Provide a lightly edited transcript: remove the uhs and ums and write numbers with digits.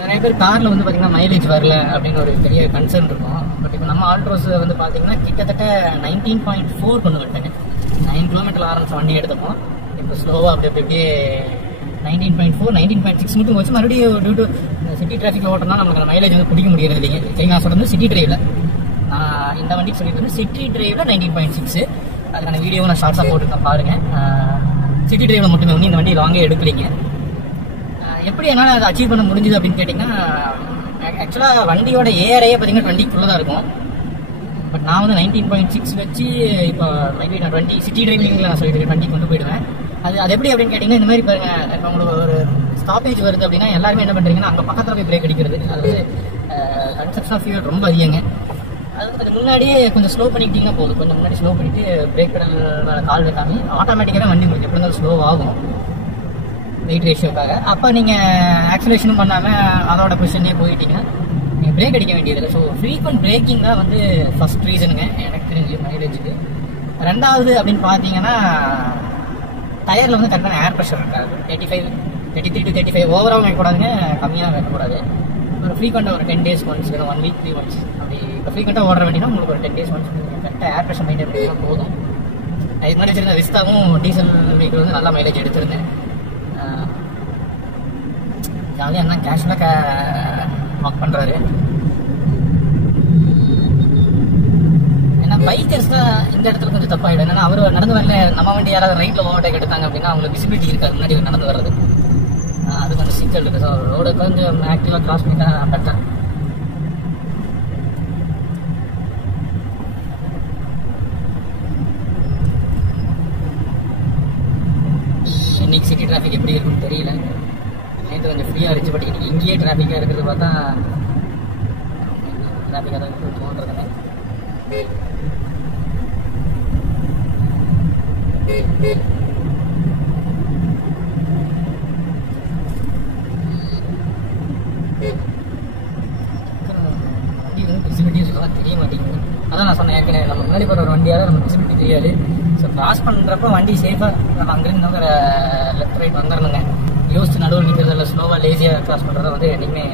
நிறைய பேர் காரில் வந்து பார்த்தீங்கன்னா மைலேஜ் வரல அப்படின்னு ஒரு பெரிய கன்சர்ன் இருக்கும். பட் இப்போ நம்ம ஆல்ட்ரோஸ் வந்து பார்த்தீங்கன்னா கிட்டத்தட்ட 19.4 கொண்டு வந்துட்டேங்க. 9 கிலோமீட்டர் ஆரம்பிச்ச வண்டி எடுத்தப்போ இப்போ ஸ்லோவாக அப்படியே 19.4 19.6 மட்டும் வச்சு மறுபடியும் டியூ டு சிட்டி டிராஃபிக்கில் ஓட்டினா நமக்கு மைலேஜ் வந்து பிடிக்க முடியாது இல்லைங்க. சரி, நான் சொல்கிறது சிட்டி டிரைவில், நான் இந்த வண்டிக்கு சொல்லிட்டு வந்து சிட்டி டிரைவில் 19.6. அதுக்கான வீடியோ நான் ஷார்ட்ஸாக போட்டுருக்கேன் பாருங்கள். சிட்டி டிரைவில் மட்டுமே வந்து இந்த வண்டி லாங்கே எடுக்கலைங்க. எப்படி என்னால் அதை அச்சீவ் பண்ண முடிஞ்சுது அப்படின்னு கேட்டிங்கன்னா, ஆக்சுவலாக வண்டியோட ஏஆர்ஐயே பார்த்தீங்கன்னா 20க்குள்ளே தான் இருக்கும். பட் நான் வந்து 19.6 வச்சு இப்போ மேபி நான் 20 சிட்டி டிரைவிங்கில் நான் சொல்லிட்டு 20 கொண்டு போயிடுவேன். அது எப்படி அப்படின்னு கேட்டிங்கன்னா, இந்த மாதிரி பாருங்கள், இப்போ உங்களுக்கு ஒரு ஸ்டாப்பேஜ் வருது அப்படின்னா எல்லாருமே என்ன பண்ணுறீங்கன்னா அங்கே பக்கத்தில் போய் பிரேக் அடிக்கிறது. அது வந்து கன்சப்ஷன் ஆஃப் ஃபியூல் ரொம்ப அதிகங்க. அதுக்கு முன்னாடியே கொஞ்சம் ஸ்லோ பண்ணிக்கிட்டிங்கன்னா போதும். கொஞ்சம் முன்னாடி ஸ்லோ பண்ணிவிட்டு பிரேக் பெடல் மேலே கால் வைக்காம ஆட்டோமேட்டிக்காக வண்டி உங்களுக்கு எப்படி இருந்தாலும் ஸ்லோ ஆகும் வெயிட் ரேஷியோக்காக. அப்போ நீங்கள் ஆக்சிலேஷனும் பண்ணாமல் அதோட பொசிஷனே போயிட்டீங்கன்னா நீங்கள் பிரேக் அடிக்க வேண்டியதில்லை. ஸோ ஃப்ரீக்வெண்ட் பிரேக்கிங் தான் வந்து ஃபஸ்ட் ரீசனுங்க எனக்கு தெரிஞ்சு மைலேஜுக்கு. ரெண்டாவது அப்படின்னு பார்த்தீங்கன்னா, டயரில் வந்து கரெக்டான ஏர் ப்ரெஷர் இருக்காது. 33 to 35 ஓவரால் வைக்கக்கூடாதுங்க, கம்மியாக வைக்கக்கூடாது. ஒரு ஃப்ரீக்வெண்ட்டாக ஒரு 10 days ஒன்ஸ் இல்லை 1 week 3 months அப்படி இப்போ ஃப்ரீக்வெண்ட்டாக ஓடுற வேண்டினா உங்களுக்கு ஒரு 10 days ஒன்ஸ் கரெக்டாக ஏர் ப்ரெஷர் மெயின்டைன் பண்ணிங்கன்னா போதும். இது மாதிரி வச்சிருந்த விஸ்தாவும் டீசல் வெஹிக்கிள் வந்து நல்லா மைலேஜ் எடுத்திருந்தேன். ஜாலியாக என்ன கேஷுவலாக வாக் பண்ணுறாரு. ஏன்னா பைக்கர்ஸ் தான் இந்த இடத்துல கொஞ்சம் தப்பாயிடும். ஏன்னா அவர் நடந்து வரல, நம்ம வண்டி யாராவது ரைட்டில் ஓவர்டேக் எடுத்தாங்க அப்படின்னா அவங்களுக்கு விசிபிலிட்டி இருக்காது முன்னாடி நடந்து வர்றது. அது கொஞ்சம் சிக்கல் இருக்குது. ஸோ ரோடு கொஞ்சம் ஆக்டிவாக கிராஸ் பண்ணி தான் பெட்டர். இன்னைக்கு சிட்டி டிராஃபிக் எப்படி இருக்குன்னு தெரியல. நேற்று கொஞ்சம் ஃப்ரீயாக இருந்துச்சு. பட் இன்னைக்கு இங்கேயே டிராஃபிக்காக இருக்கிறது பார்த்தா டிராஃபிக்காக தான் இருக்குது தோன்றதுங்க. வண்டி வந்து விசிபிலிட்டியும் சொல்லலாம் தெரிய மாட்டேங்குது. அதான் நான் சொன்னேன் ஏற்கனவே, நம்ம முன்னாடி போகிற ஒரு வண்டியால் நம்ம விசிபிலிட்டி தெரியாது. ஸோ கிராஸ் பண்ணுறப்ப வண்டி சேஃபாக நம்ம அங்கேருந்து வந்து லெஃப்ட் ரைட் வந்துடணுங்க. யோசிச்சு நடுவில் நிற்கிறதில்ல, ஸ்லோவாக லேசியாக கிராஸ் பண்ணுறத வந்து என்றைக்குமே